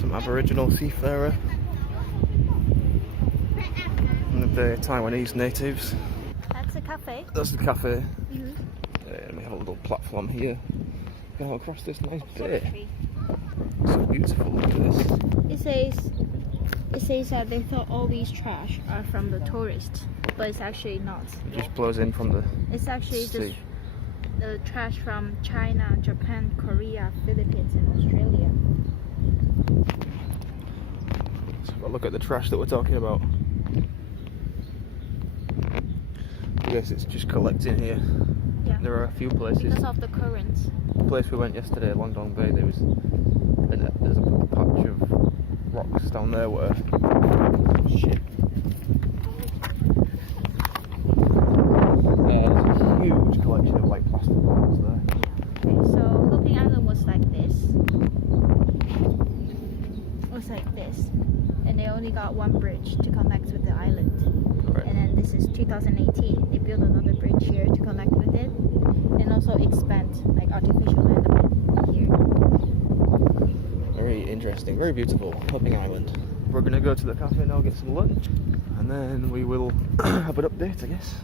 Some Aboriginal seafarer. And the Taiwanese natives. That's a cafe. That's the cafe. Mm-hmm. And we have a little platform here. Go across this nice bay. So beautiful, look at this. It says that they thought all these trash are from the tourists, but it's actually not. It just blows in from the It's actually sea. just the trash from China, Japan, Korea, Philippines, and Australia. So have a look at the trash that we're talking about. I guess it's just collecting here. Yeah. There are a few places. Because of the currents. The place we went yesterday, Long Dong Bay, there's a patch of rocks down there where shit. Yeah, there's a huge collection of like plastic bottles there. Okay, so Heping Island was like this. It was like this. And they only got one bridge to connect with the island. Right. And then this is 2018. They built another bridge here to connect with it. And also expand like artificial land a bit here. Very interesting, very beautiful, Heping Island. We're going to go to the cafe now, get some lunch, and then we will have an update, I guess.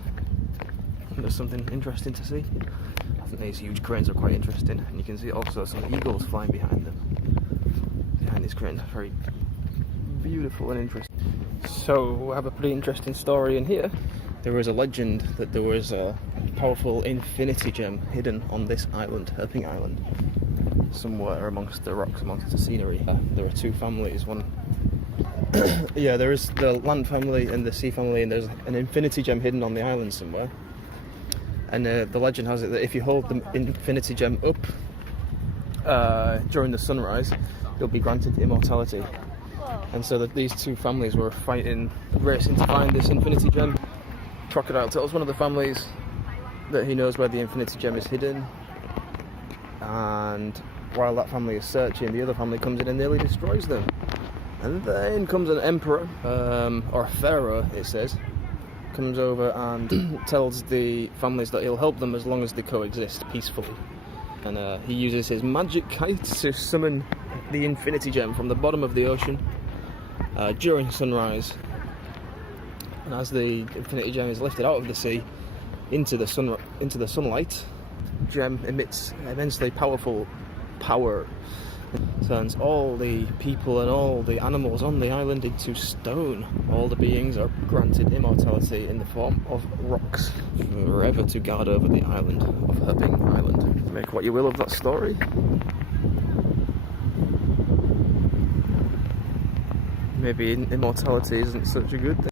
There's something interesting to see. I think these huge cranes are quite interesting, and you can see also some eagles flying behind them. Behind these cranes, very beautiful and interesting. So we have a pretty interesting story in here. There was a legend that there was a powerful infinity gem hidden on this island, Heping Island. Somewhere amongst the rocks, amongst the scenery. There are two families, one... yeah, there is the land family and the sea family, and there's an infinity gem hidden on the island somewhere. And the legend has it that if you hold the infinity gem up during the sunrise, you'll be granted immortality. And so that these two families were fighting, racing to find this infinity gem. Crocodile tells one of the families that he knows where the infinity gem is hidden, and while that family is searching, the other family comes in and nearly destroys them. And then comes an emperor, or a pharaoh it says, comes over and tells the families that he'll help them as long as they coexist peacefully. And he uses his magic kite to summon the infinity gem from the bottom of the ocean during sunrise. And as the infinity gem is lifted out of the sea into the sunlight, gem emits immensely powerful power. It turns all the people and all the animals on the island into stone. All the beings are granted immortality in the form of rocks, forever to guard over the island of Heping Island. Make what you will of that story. Maybe immortality isn't such a good thing.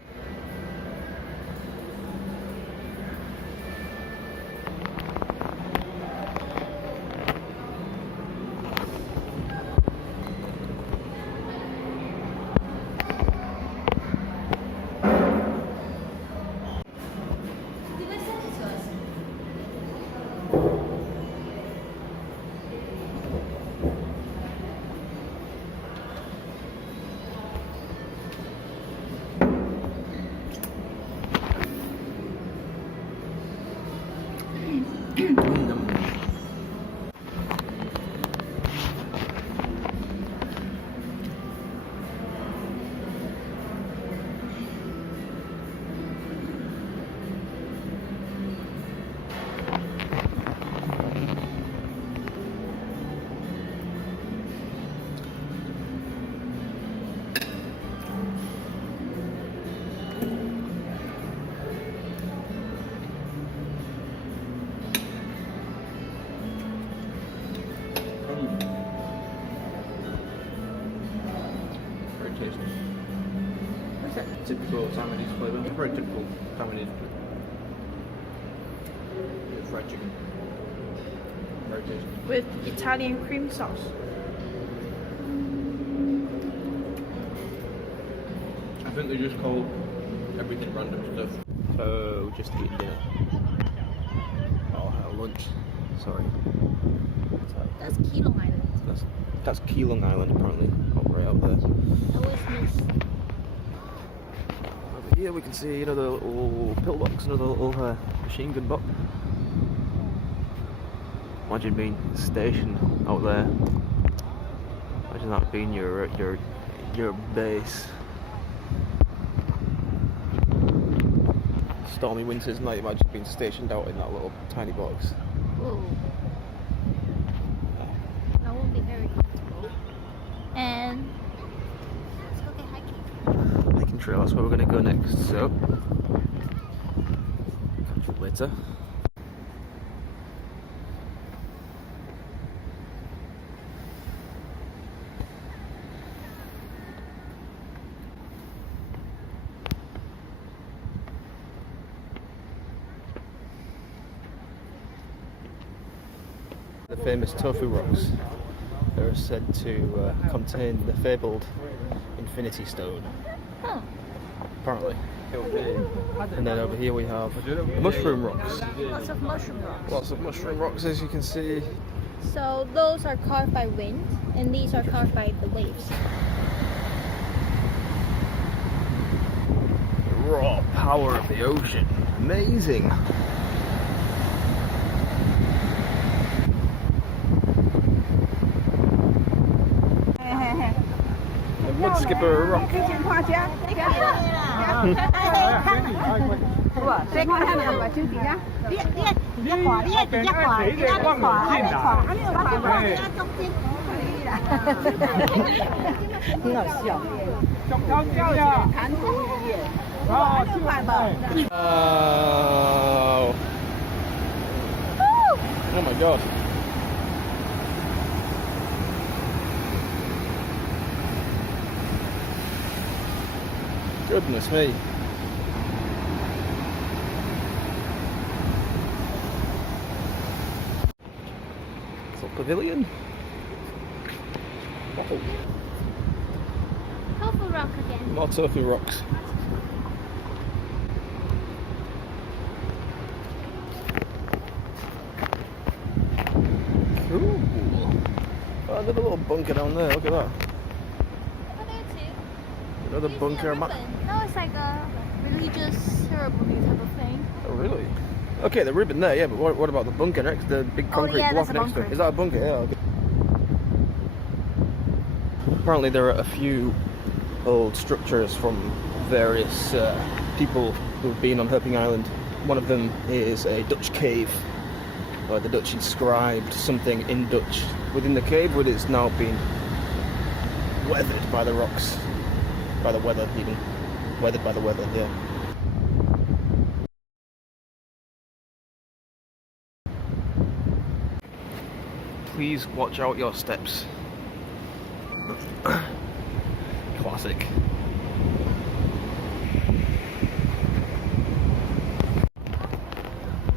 Very tasty. What's that? Typical Taiwanese flavour. Very typical Taiwanese flavour. Fried chicken. Very tasty. With Italian cream sauce. I think they just call everything random stuff. Oh, just eating dinner. Oh, lunch. Sorry. That's Keelung Island. That's Keelung Island, apparently. Right out there. I always miss. Over here we can see another little pillbox, another little machine gun box. Imagine being stationed out there. Imagine that being your base. Stormy winters night, imagine being stationed out in that little tiny box. Ooh. That won't be very comfortable. And let's go get hiking. Hiking trail, that's where we're going to go next, so catch you later. The famous tofu rocks. They're said to contain the fabled infinity stone. Huh. Apparently. And then over here we have mushroom rocks. Lots of mushroom rocks. Lots of mushroom rocks, as you can see. So those are carved by wind, and these are carved by the waves. The raw power of the ocean. Amazing. Mud skipper rock. Oh my god. Goodness me. It's a pavilion. Oh. Tofu rock again. More tofu rocks. Cool. Oh, another little bunker down there, look at that. Over there too. Another Do you see bunker a map. ribbon? No, it's like a religious ceremony type of thing. Oh, really? Okay, the ribbon there, yeah, but what about the bunker next? The big concrete yeah, block that's a next to it. bunker. Is that a bunker? Yeah, okay. Apparently there are a few old structures from various people who've been on Heping Island. One of them is a Dutch cave, where the Dutch inscribed something in Dutch within the cave, but it's now been weathered by the rocks, by the weather even. Weathered by the weather, yeah. Please watch out your steps. Classic.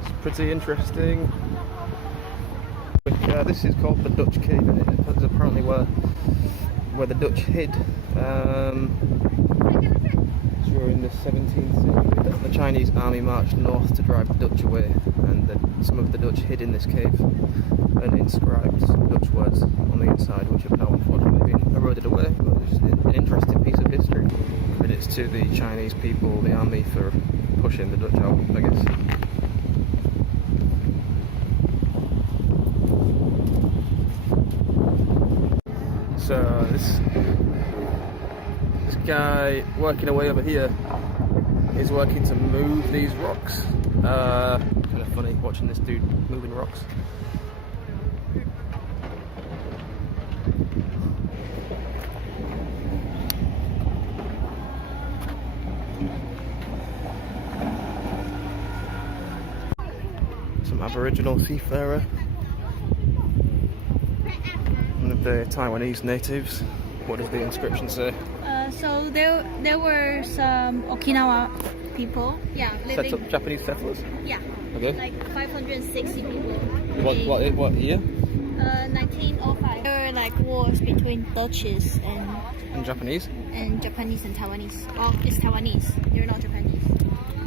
It's pretty interesting. This is called the Dutch Cave, and it is apparently where the Dutch hid during the 17th century. The Chinese army marched north to drive the Dutch away, and some of the Dutch hid in this cave and inscribed some Dutch words on the inside, which have now unfortunately been eroded away. But it's an interesting piece of history. Credits to the Chinese people, the army, for pushing the Dutch out, I guess. So this guy working away over here is working to move these rocks. Kind of funny watching this dude moving rocks. Some Aboriginal seafarer. One of the Taiwanese natives. What does the inscription say? So there were some Okinawa people, living. Japanese settlers? Yeah. Okay. Like 560 people. What year? 1905. There were like wars between Dutchies And Japanese? and Japanese and Taiwanese. Oh, it's Taiwanese. They're not Japanese.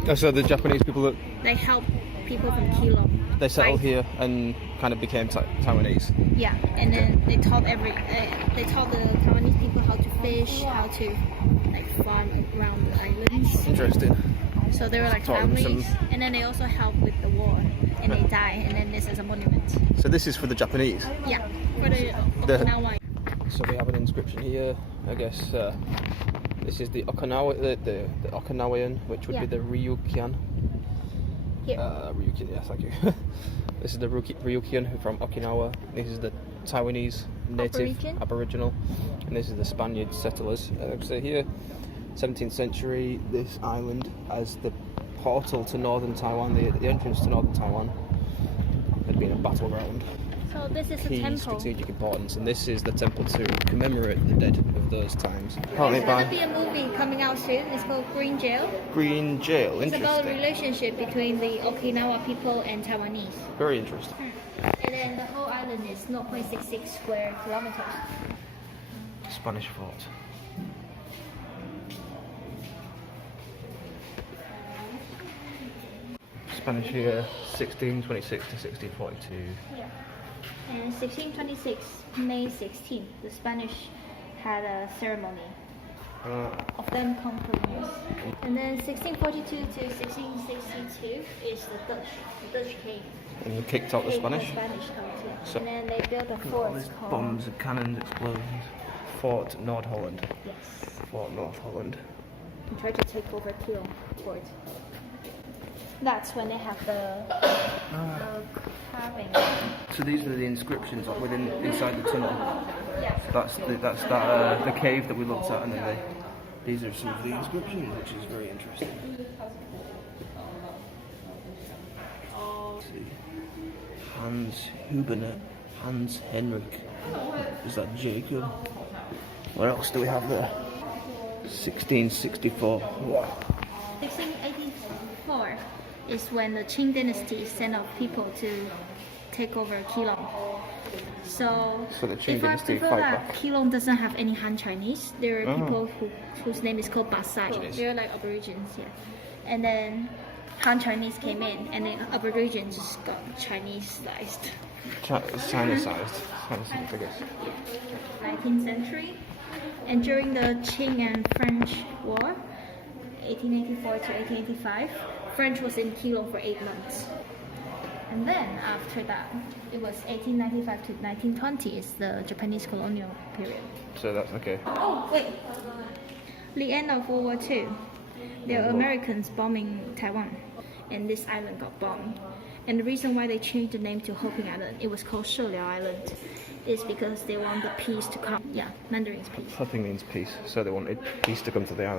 Oh, so the Japanese people that They helped people from Kilo. they settled Right. here and kind of became Taiwanese. Yeah, and then they taught the Taiwanese people how to fish, how to like farm around the islands. Interesting. So they were like Taught them families, some- and then they also helped with the war, and they died, and then this is a monument. So this is for the Japanese. Yeah, for the The- Okinawa. So we have an inscription here. I guess this is the Okinawa, the Okinawan, which would be the Ryukyuan. Here. Ryukyuan, yes, thank you. This is the Ryukyuan from Okinawa. This is the Taiwanese native Aboriginal, and this is the Spaniard settlers. So here, 17th century, this island as the portal to northern Taiwan, the entrance to northern Taiwan, had been a battleground. So this is a Key temple. strategic importance, and this is the temple to commemorate the dead of those times. There's going to be a movie coming out soon. It's called Green Jail. Green Jail, It's about the interesting. relationship between the Okinawa people and Taiwanese. Very interesting. And then the whole island is 0.66 square kilometers. Spanish fort. Spanish here, 1626 to 1642. Yeah. And 1626, May 16, the Spanish had a ceremony of them conquering us. And then 1642 to 1662 is the Dutch. The Dutch came. And you kicked out the Spanish. So- And then they built a fort called... Bombs and cannons, explosions. Fort North Holland. Yes. Fort North Holland. And tried to take over Keelung Fort. That's when they have the carving. So these are the inscriptions inside the tunnel. Yeah. That's the cave that we looked at, and then these are some of the inscriptions, which is very interesting. Let's see. Hans Hubernet, Hans Henrik. Is that Jacob? What else do we have there? 1664. Wow. 1684 is when the Qing dynasty sent out people to take over Keelung. So the Qing dynasty before fight that, back. Keelung doesn't have any Han Chinese. There are people whose name is called Basai. Chinese. They're like Aborigines, yeah. And then Han Chinese came in, and then Aborigines got Chinese-sized. China-sized, I guess. 19th century, and during the Qing and French War, 1884 to 1885, French was in Keelung for 8 months. And then after that, it was 1895 to 1920 is the Japanese colonial period. So that's okay. Oh, wait. The end of World War II, there were Americans bombing Taiwan, and this island got bombed. And the reason why they changed the name to Heping Island, it was called Shiliao Island, is because they wanted peace to come. Yeah, Mandarin's peace. Heping means peace, so they wanted peace to come to the island.